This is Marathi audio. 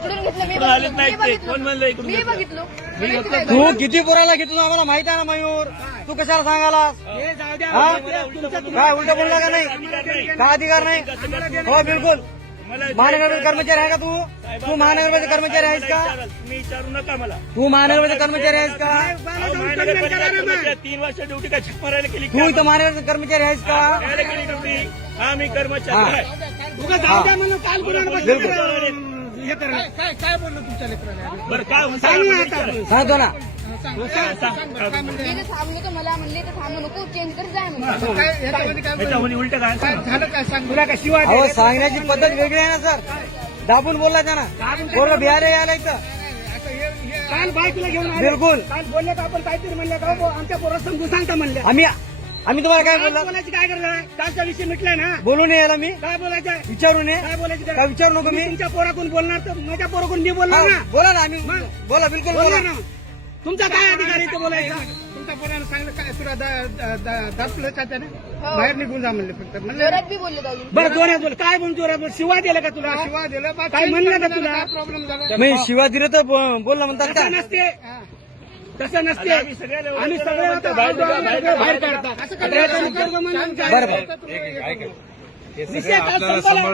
इकडून घेतलं मी इकडून आलेच बघितलं, नाहीत ते. कोण म्हणलं इकडून मी घेतलं? बघितलं. मी घेतलं. तू किती पोराला घेतलो आम्हाला माहित आहे ना मयूर. तू कशाला सांगालास? हा? काय उलट बोलला का नाही? का अधिकार नाही? हो बिलकुल. महानगरपालिका कर्मचारी आहे का तू? तू महानगरपालिका कर्मचारी आहेस का? तुम्ही विचारू नका मला. तू महानगरपालिका कर्मचारी आहेस का? महानगरपालिका कर्मचारी 3 वर्ष ड्युटी काय छक मारायला केली तू इथं महानगरपालिका कर्मचारी आहेस का? मारायला केली ड्युटी. हा मी कर्मचारी आहे. काय बोललो तुमच्या लेकराला? बरं काय म्हणता? सांगतो ना. तिथे थांबलो तर मला म्हणले तर थांबू नको चेंज कर जाय म्हणून. काय याच्यामध्ये काय त्याच्यामध्ये उलट काय काय झालं काय सांग तुला काय शिवाय अहो सांगण्याची पद्धत वेगळी आहे ना सर. दाबून बोलला त्यांना. पोरं बिहार यायला इथं. काल बायकोला घेऊन आले. बिलकुल. काल बोलले का आपण काहीतरी म्हणले का हो, आमच्या पोरात समजून सांगता म्हणले. आम्ही तुम्हाला काय बोलला? बोलायची काय गरज आहे? कालचा विषय मिटलाय ना. बोलू नये याला मी? काय बोलायचं आहे? विचारू नये? काय बोलायचं काय विचारू नको मी? तुमच्या पोराकडून बोलणार तर माझ्या पोराकडून मी बोलणार हा, ना. बोला ना. आम्ही बोला बिलकुल बोला. बोलणार ना. तुमचा काय अधिकार इथे बोलायचा? तुमच्या पोरानं सांगलं काय तुला दाबलं का त्याने? बाहेर निघून जा म्हणले फक्त म्हणले. जोरात बी बोलले दादू. बरं जोरात बोल. काय बोल जोरात बोल? शिवाय दिलं का तुला? शिवाय दिलं काय म्हणलं का तुला? प्रॉब्लेम झाला. मी शिवा दिलं तर बोलला म्हणतात का? तसं नसते तसं नसते. आम्ही सगळ्याला आम्ही सगळे आता बाहेर काढतात. बरं बरं. विषय काल संपला.